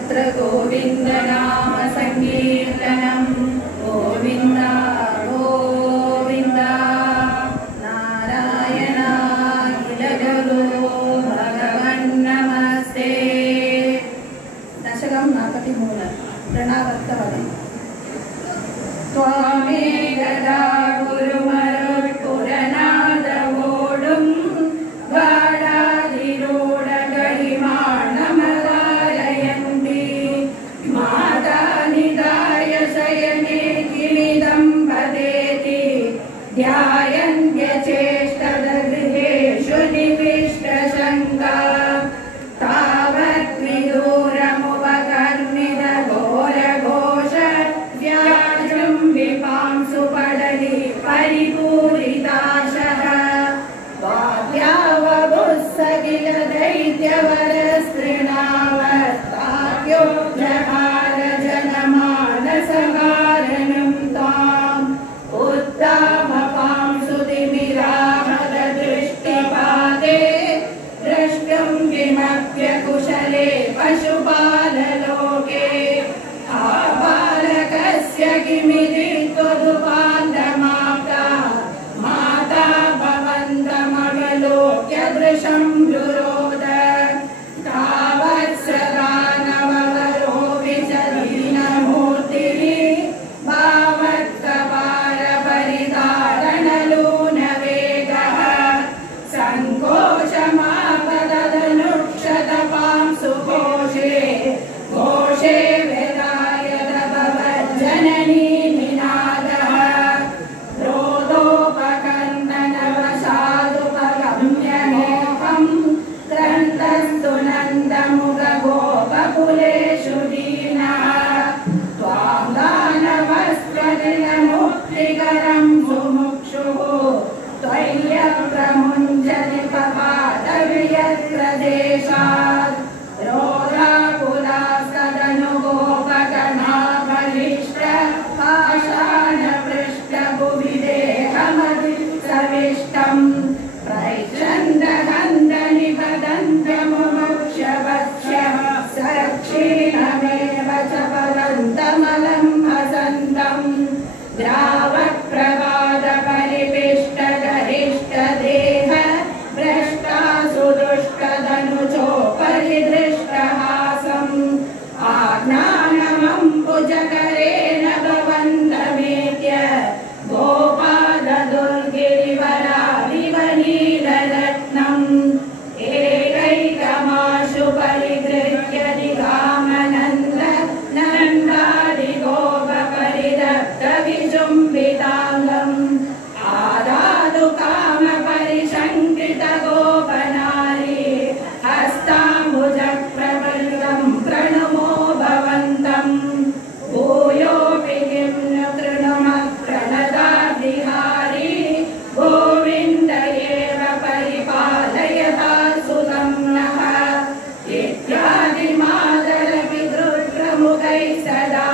सर्वत्र गोविन्द नाम संकीर्तनं गोविन्द गोविन्द नारायणाखिल गुरो भगवन् नमस्ते। दशकं 43 प्रणवत्तवदे त्वामेकदा गुरुमरुत्पुरनादवोडुं गाढाधिरूढगहिमाणमगारयन्ति माता निधाय शयने किमिदं वदेति ध्यायन्त्यचेष्टदगृहेषु निविष्टशङ्का तावत् विदूरमुपकर्णितघोरघोष व्याजं विपांसु पडलि परिपूरिताशः वाद्यावभुस्सकिल दैत्यवरस्तृणावस्ताख्यो जहार जनमानसहारणं ताम् उत्तामपांसु तिमिराहदृष्टिपाते द्रष्टुं किमप्यकुशले पशुपाललोके आबालकस्य किमिति त्वदुपान्तमाप्ता माता भवन्तमवलोक्य दृशं रुरोद तावत् सदा नववरो विचदीनमूर्तिः भावत्कपालपरिधारणलूनवेगः सङ्कोचमापदनुक्षतपां सुघोषे घोषे वेदायत भवज्जननी निनादः रोदोपकर्णनवशादुपगम्य मोहं क्रन्दस्तु नन्दमुखगोपकुलेषु दीनः त्वां दानवस्त्वदिनमुक्तिकरं सुमुक्षुः त्वय्यप्रमुञ्जति पपादवियत्रदेशात् रोदाकुलास्तदनुगोपगणा बलिष्ठ पाषाणपृष्ठभुवि देहमधिसविष्टम् प्रैच्छन्दहन्दनिपदन्त्यमुमुक्षवक्ष्यः सक्षीणमेव च पदन्तमलं हसन्तम् द्रावप्रवादपरिपिष्टगरिष्ठदेह भ्रष्टासु दुष्टधनुजोपरिदृष्टहासम् आज्ञानमम्बुजकरेण भवन्तमेत्य गोपाददुर्गिरिवरादिव नीलरत्नम् एकैकमाशु परिगृह्य दिगामनन्द नन्दादिगोपरिदत्तविजुम्बिताङ्गम् आदातु कामपरिशङ्कितगोपनारी हस्ताम्बुजप्रबलितं प्रणुमो भवन्तम् भूयोऽपि किं न तृणमप्रणताद्विहारी गोविन्द एव परिपालयता सुतं नः इत्यादि मातरपितृप्रमुखैः सदा